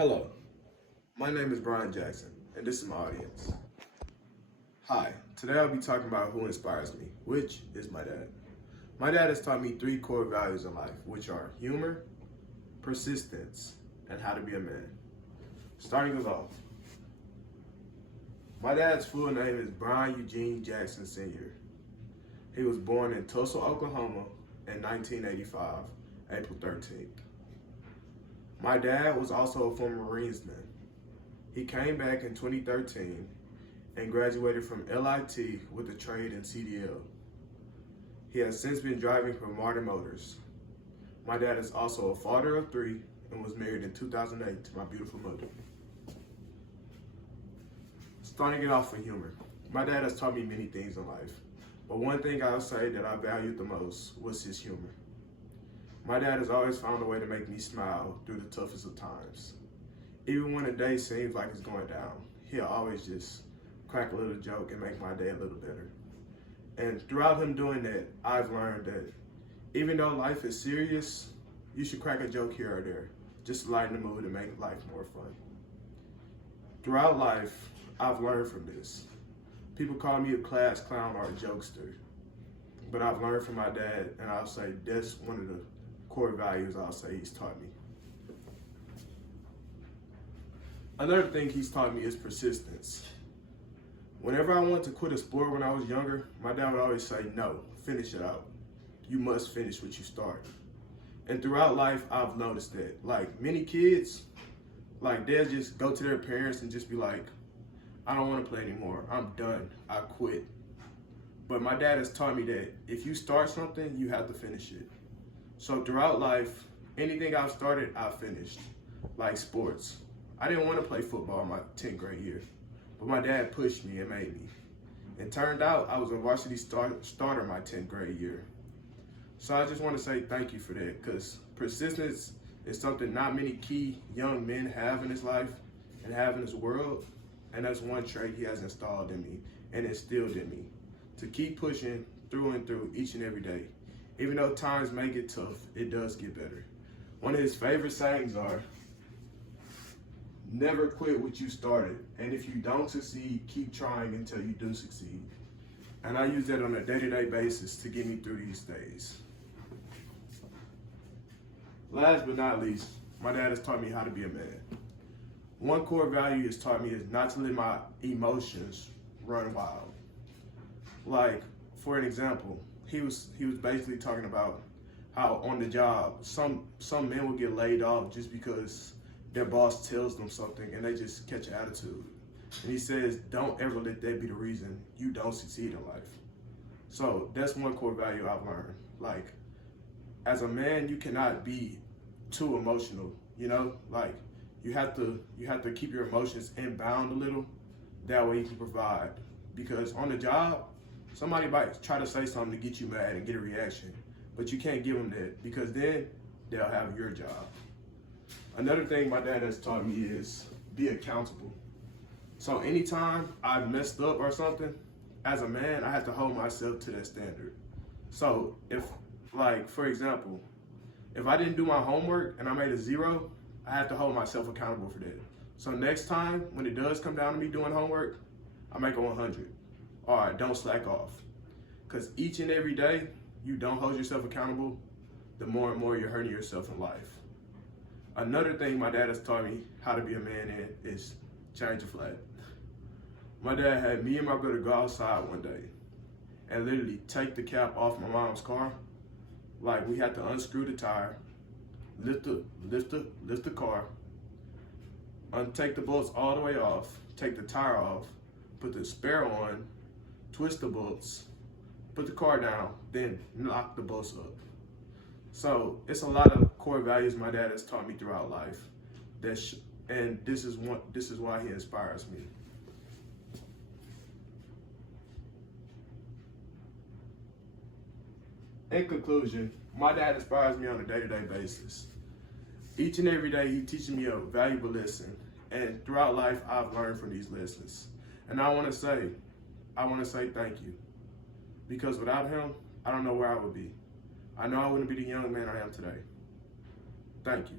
Hello, my name is Brian Jackson, and this is my audience. Hi, today I'll be talking about who inspires me, which is my dad. My dad has taught me three core values in life, which are humor, persistence, and how to be a man. Starting us off, my dad's full name is Brian Eugene Jackson Sr. He was born in Tulsa, Oklahoma in 1985, April 13th. My dad was also a former Marinesman. He came back in 2013 and graduated from LIT with a trade in CDL. He has since been driving for Martin Motors. My dad is also a father of three and was married in 2008 to my beautiful mother. Starting it off with humor. My dad has taught me many things in life, but one thing I'll say that I valued the most was his humor. My dad has always found a way to make me smile through the toughest of times. Even when a day seems like it's going down, he'll always just crack a little joke and make my day a little better. And throughout him doing that, I've learned that even though life is serious, you should crack a joke here or there, just to lighten the mood and make life more fun. Throughout life, I've learned from this. People call me a class clown or a jokester, but I've learned from my dad, and I'll say that's one of the core values I'll say he's taught me. Another thing he's taught me is persistence. Whenever I wanted to quit a sport when I was younger, my dad would always say, no, finish it out. You must finish what you start. And throughout life, I've noticed that. Like many kids, they'll just go to their parents and just be like, I don't want to play anymore. I'm done. I quit. But my dad has taught me that if you start something, you have to finish it. So throughout life, anything I've started, I've finished. Like sports. I didn't want to play football my 10th grade year, but my dad pushed me and made me. It turned out I was a varsity starter my 10th grade year. So I just want to say thank you for that, because persistence is something not many key young men have in his life and have in his world, and that's one trait he has installed in me and instilled in me, to keep pushing through and through each and every day. Even though times may get tough, it does get better. One of his favorite sayings are, never quit what you started, and if you don't succeed, keep trying until you do succeed. And I use that on a day-to-day basis to get me through these days. Last but not least, my dad has taught me how to be a man. One core value he's taught me is not to let my emotions run wild. Like, for an example, he was basically talking about how on the job, some men will get laid off just because their boss tells them something and they just catch an attitude. And he says, don't ever let that be the reason you don't succeed in life. So that's one core value I've learned. Like, as a man, you cannot be too emotional, you know? Like, you have to keep your emotions in bound a little. That way you can provide. Because on the job, somebody might try to say something to get you mad and get a reaction, but you can't give them that, because then they'll have your job. Another thing my dad has taught me is be accountable. So anytime I've messed up or something, as a man, I have to hold myself to that standard. So if, for example, if I didn't do my homework and I made a 0, I have to hold myself accountable for that. So next time, when it does come down to me doing homework, I make a 100. All right, don't slack off. Because each and every day you don't hold yourself accountable, the more and more you're hurting yourself in life. Another thing my dad has taught me how to be a man in is change a flat. My dad had me and my brother go outside one day and literally take the cap off my mom's car. Like, we had to unscrew the tire, lift the car, take the bolts all the way off, take the tire off, put the spare on, twist the bolts, put the car down, then lock the bolts up. So it's a lot of core values my dad has taught me throughout life. And this is why he inspires me. In conclusion, my dad inspires me on a day-to-day basis. Each and every day he teaches me a valuable lesson, and throughout life I've learned from these lessons. And I want to say thank you, because without him, I don't know where I would be. I know I wouldn't be the young man I am today. Thank you.